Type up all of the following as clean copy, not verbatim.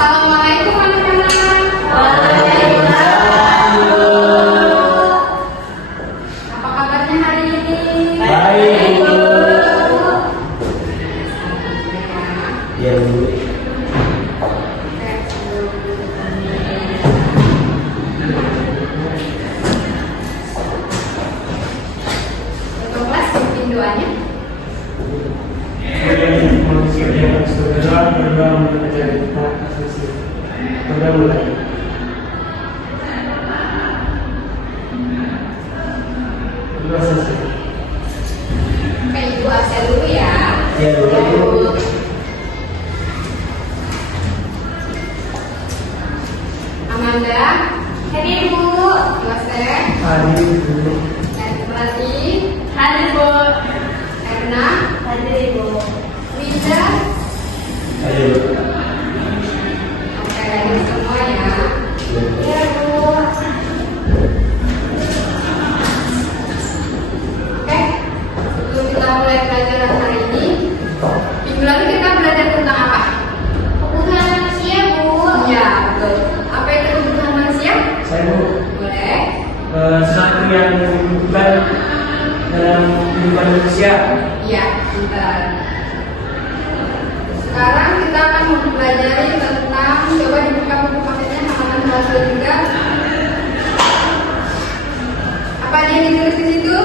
Assalamualaikum anak-anak. Waalaikumsalam, Bu. Apa kabarnya hari ini? Baik, Bu. Ya, Bu. Untuk kelas pimpin doanya. Manusia yang segera berdoa mencari kita kasih. Sudah mulai. Sudah selesai. Oke, Ibu absen dulu ya. Ya, Bu. Amanda. Hadir, Bu. Yosef. Hadir dulu. Berarti hadir, Bu. Erna. Hadir, Ibu. Winda. Ayo, Bu. Oke, hadir semua ya. Iya, Bu. Oke, sebelum kita mulai pelajaran hari ini, minggu lalu kita belajar tentang apa? Kebutuhan manusia, Bu. Iya, betul. Apa itu kebutuhan manusia? Saya Bu, Boleh. sesuatu yang dibutuhkan dalam kehidupan manusia. Iya, bentar. Sekarang kita akan mempelajari tentang, coba dibuka buku paketnya halaman 23. Apa aja yang ditulis di situ?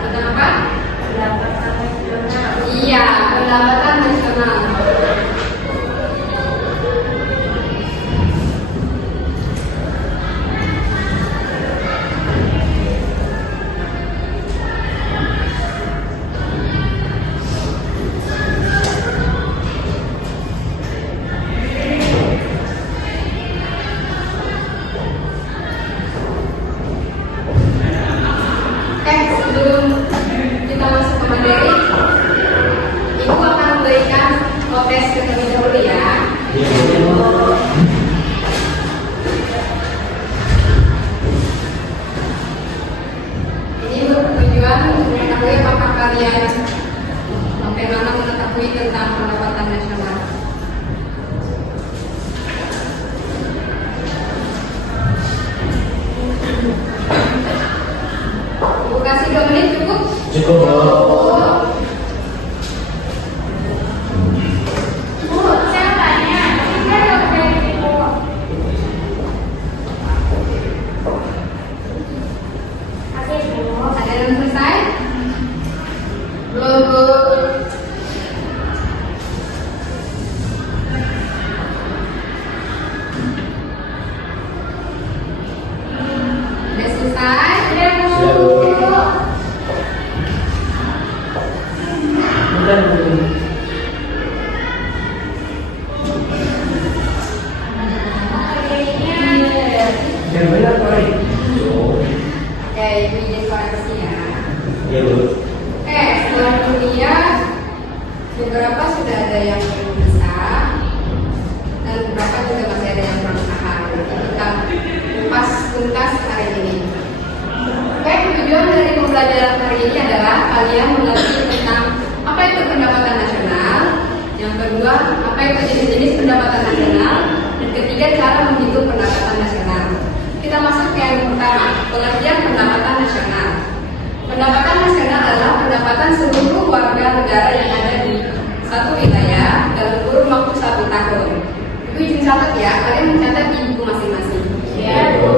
Tentang apa? Iya, pendapatan nasional. Sebelum kita masuk ke materi, Ibu akan memberikan notes terlebih dahulu ya. Ya, Bu. Ini bertujuan untuk mengetahui apakah kalian bagaimana mengetahui tentang pendapatan nasional. Ibu kasih 2 menit cukup? Cukup, Bu. Bu, saya tanya, ini ada dari Ibu. Oke, Bu. Ada yang selesai? Belum, Bu. Udah selesai? Udah, Bu. Sudah, Bu. Bentar Bu. Yang banyak kali. Oke, Ibu izin koreksi ya. Ya, Bu. Oke, setelah kuliah beberapa sudah ada yang bisa dan beberapa juga masih ada yang berusaha. Jadi kita kupas tuntas hari ini. Oke, tujuan dari pembelajaran hari ini adalah kalian mengerti tentang apa itu pendapatan nasional, yang kedua apa itu jenis-jenis pendapatan nasional, dan ketiga cara menghitung pendapatan nasional. Kita masuk ke yang pertama, pengertian pendapatan nasional. Pendapatan nasional adalah pendapatan seluruh warga negara yang ada di satu wilayah dalam kurun waktu 1 tahun. Ibu izin catat ya, kalian mencatat di buku masing-masing. Ya, Bu.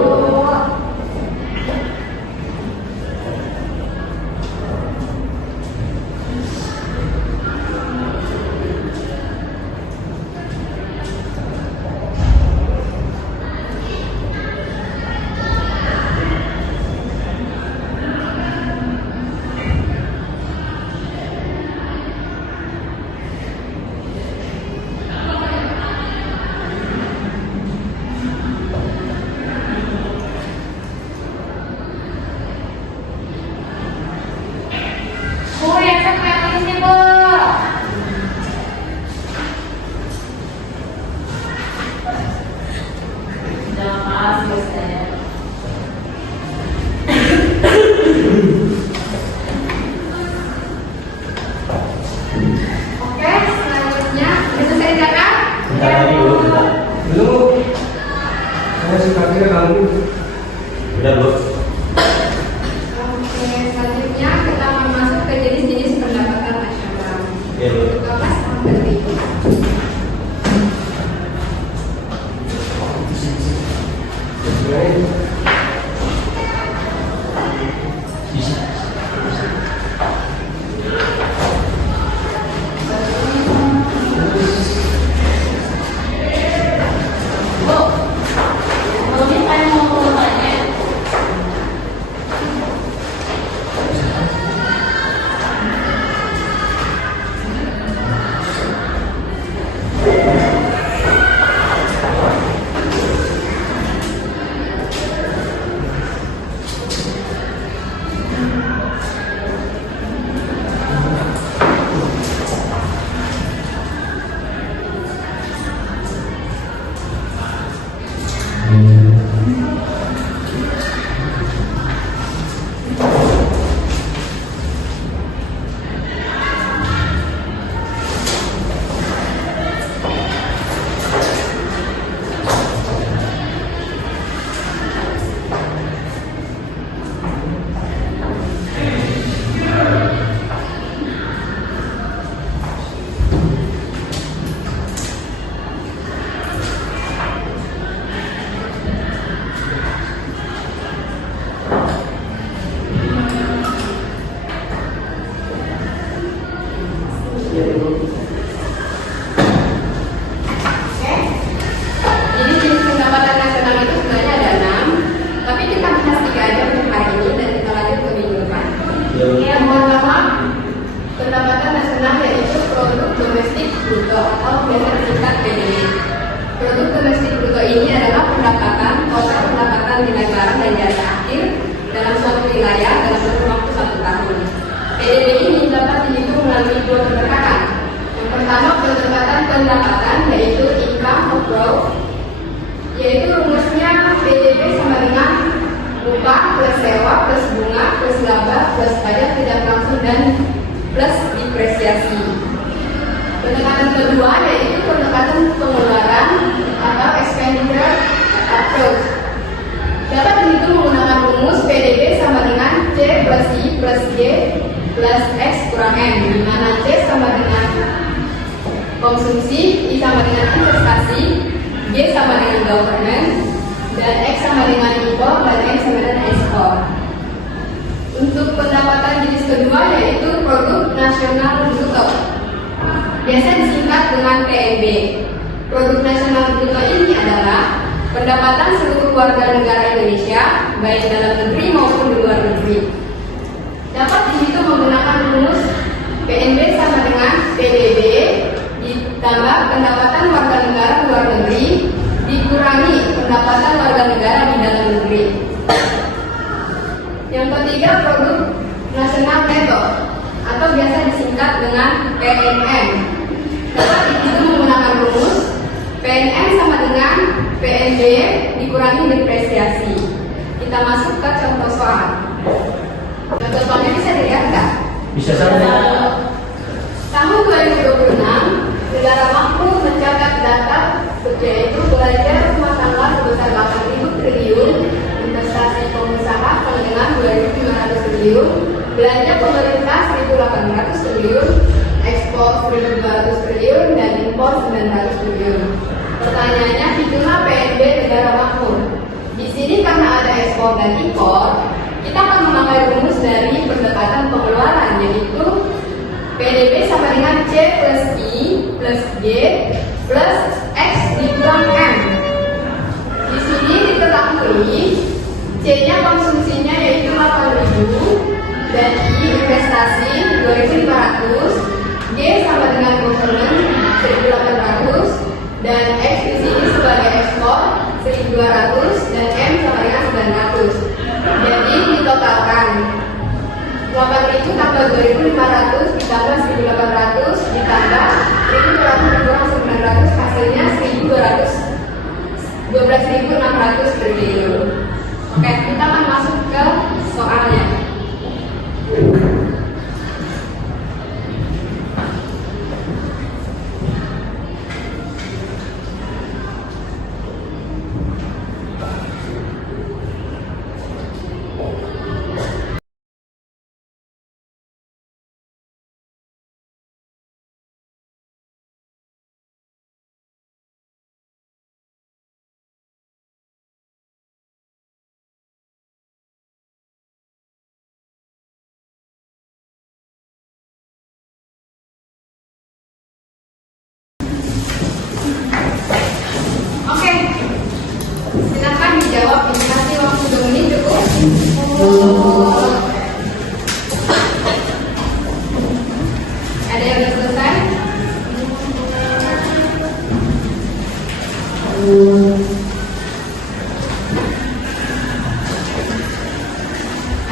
saya sifatnya kalau Udah, Bu. Oke, selanjutnya kita akan masuk ke jenis-jenis pendapatan nasional. Iya, Bu. Untuk Bapak seperti itu. Oke. Jadi jenis pendapatan nasional itu sebenarnya ada 6, tapi kita bahas 3 aja untuk hari ini dan kita lanjut ke minggu depan. Iya, Bu. Yang pertama, pendapatan nasional yaitu produk domestik bruto atau biasa disingkat PDB. Produk domestik bruto ini adalah pendapatan total pendapatan nilai barang dan jasa akhir dalam suatu wilayah dalam kurun waktu 1 tahun. PDB ini dapat dihitung melalui 2 pendekatan. Yang pertama, pendapatan yaitu income of growth, yaitu rumusnya PDB sama dengan upah plus sewa plus bunga plus laba plus pajak tidak langsung dan plus depresiasi. Pendekatan kedua yaitu pendekatan pengeluaran atau expenditure approach. Dapat dihitung menggunakan rumus PDB sama dengan C plus I plus G plus X kurang M, di mana C sama dengan konsumsi, I sama dengan investasi, G sama dengan governance, dan X sama dengan impor, dan M sama dengan ekspor. Untuk pendapatan jenis kedua yaitu produk nasional bruto, biasa disingkat dengan PNB. Produk nasional bruto ini adalah pendapatan seluruh warga negara Indonesia, baik dalam negeri maupun di luar negeri. Dapat dihitung menggunakan rumus PNB sama dengan PDB ditambah pendapatan warga negara luar negeri dikurangi pendapatan warga negara di dalam negeri. Yang ketiga, produk nasional neto atau biasa disingkat dengan PNM. Dapat dihitung menggunakan rumus PNM sama dengan PNB dikurangi depresiasi. Kita masuk ke contoh soal. Contoh soalnya bisa dilihat nggak? Bisa saja. Tahun 2026, negara makmur mencatat data yaitu belanja rumah tangga sebesar 8.000 triliun, investasi pengusaha dengan 2.500 triliun, belanja pemerintah 1.800 triliun, ekspor 1.200 triliun, dan impor 900 triliun. Pertanyaannya, hitunglah PNB negara makmur. Di sini karena ada ekspor dan impor, kita akan memakai rumus dari pendekatan pengeluaran, yaitu PDB sama dengan C plus I plus G plus X dikurang M. Di sini diketahui C-nya konsumsinya yaitu 8.000 dan I investasi 2.500, G sama dengan government 1.800 dan X di sini sebagai ekspor 1.200 dan M sama dengan 900. Jadi ditotalkan 8.000 tambah 2.500 ditambah 1.800 ditambah 1.200 dikurang 900, hasilnya 12.600 triliun. Oke, kita akan masuk ke soalnya. Ada yang sudah selesai?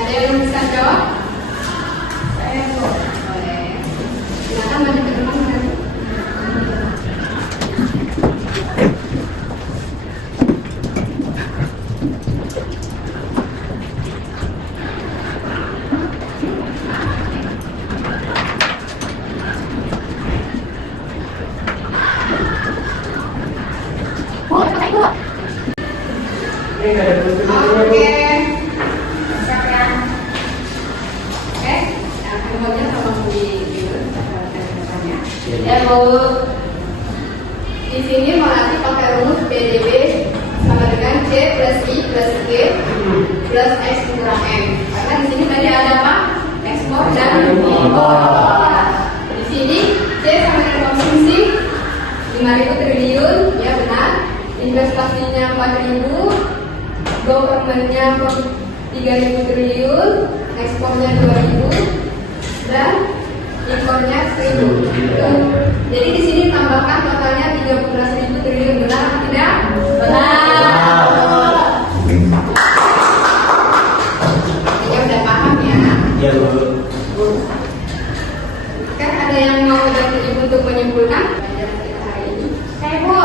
Ada yang bisa jawab? Saya boleh. Silakan maju ke depan. Ini nggak ada prosedurnya, Bu. Oke. Siap ya? Oke. Nah, kemudian tolong depannya. Ya, Bu. Di sini melatih pakai rumus PDB sama dengan C plus I plus G plus X kurang M. Karena di sini tadi ada apa? Ekspor dan impor. Di sini C sama dengan konsumsi 5.000 triliun, ya benar. Investasinya 4.000, governmentnya 3.000 triliun, ekspornya 2.000, dan impornya 1.000. Jadi di sini tambahkan totalnya 13.000 triliun, benar atau tidak? Benar. Ya udah paham ya? Iya, Bu. Kan ada yang mau bantu Ibu untuk menyimpulkan pelajaran kita hari ini? Saya Bu,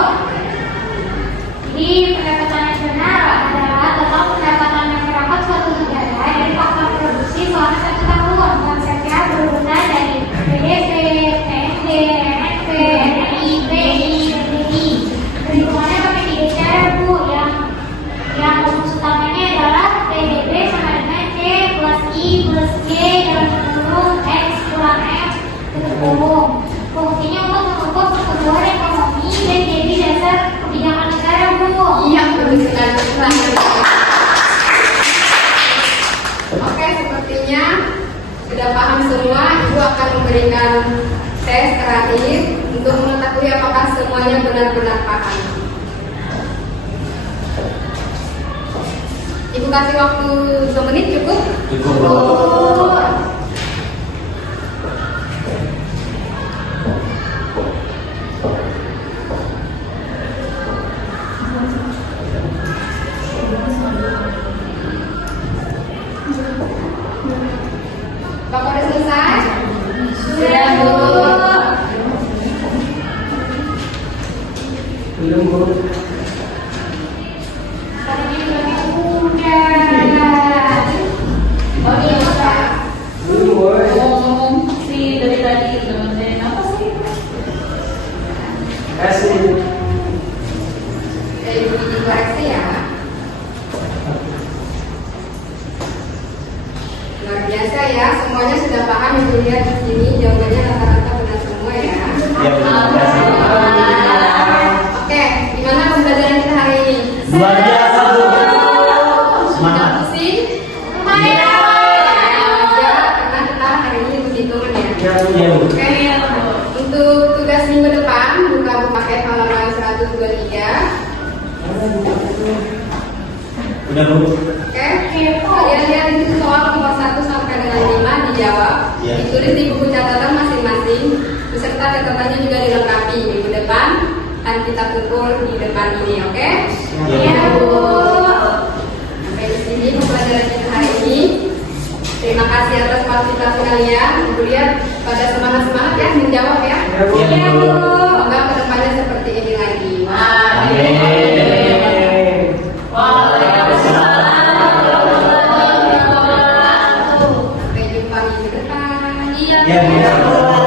di pendapatan nasional adalah total pendapatan masyarakat suatu negara dari faktor produksi selama 1 tahun. Konsepnya berguna dari PDB, PNB, NFP, NI, BI, BDI. Perhitungannya pakai 3 cara Bu, yang rumus utamanya adalah PDB sama dengan C plus I plus G dalam kurung X kurang M tutup kurung. Fungsinya untuk mengukur pertumbuhan ekonomi dan jadi dasar kebijakan negara Bu. Iya, betul sekali. Oke, sepertinya sudah paham semua. Ibu akan memberikan tes terakhir untuk mengetahui apakah semuanya benar-benar paham. Ibu kasih waktu 2 menit cukup? Cukup, Bu. Bapak udah selesai? Sudah Bu. Belum, Bu. Tadinya bilangnya udah. Oh iya, Pak. Belum, Bu. Ngomong sih dari tadi teman-teman apa sih? Kasih. Dari Ibu dikoreksi ya. Luar biasa ya, semuanya sudah paham. Ibu lihat di sini jawabannya rata-rata benar semua ya. Iya, Bu. Terima kasih. Oke, gimana pembelajaran kita hari ini? Luar biasa, Bu. Sudah Semangat. pusing? Lumayan. Ya, karena kita hari ini hitung-hitungan ya. Iya, Bu. Oke, untuk tugas minggu depan buka buku paket halaman 123. Udah, Bu. Oke, kalian lihat itu soal nomor 1 sampai dengan 5 dijawab. Ya. Ditulis di buku catatan masing-masing. Beserta catatannya juga dilengkapi. Minggu depan akan kita kumpul di depan ini, oke? Iya, Bu. Sampai di sini pembelajaran kita hari ini. Terima kasih atas partisipasi kalian. Ibu lihat pada semangat-semangat ya menjawab ya. Iya, Bu. Semoga kedepannya seperti ini lagi. Amin. Sampai jumpa minggu depan. Iya, Bu.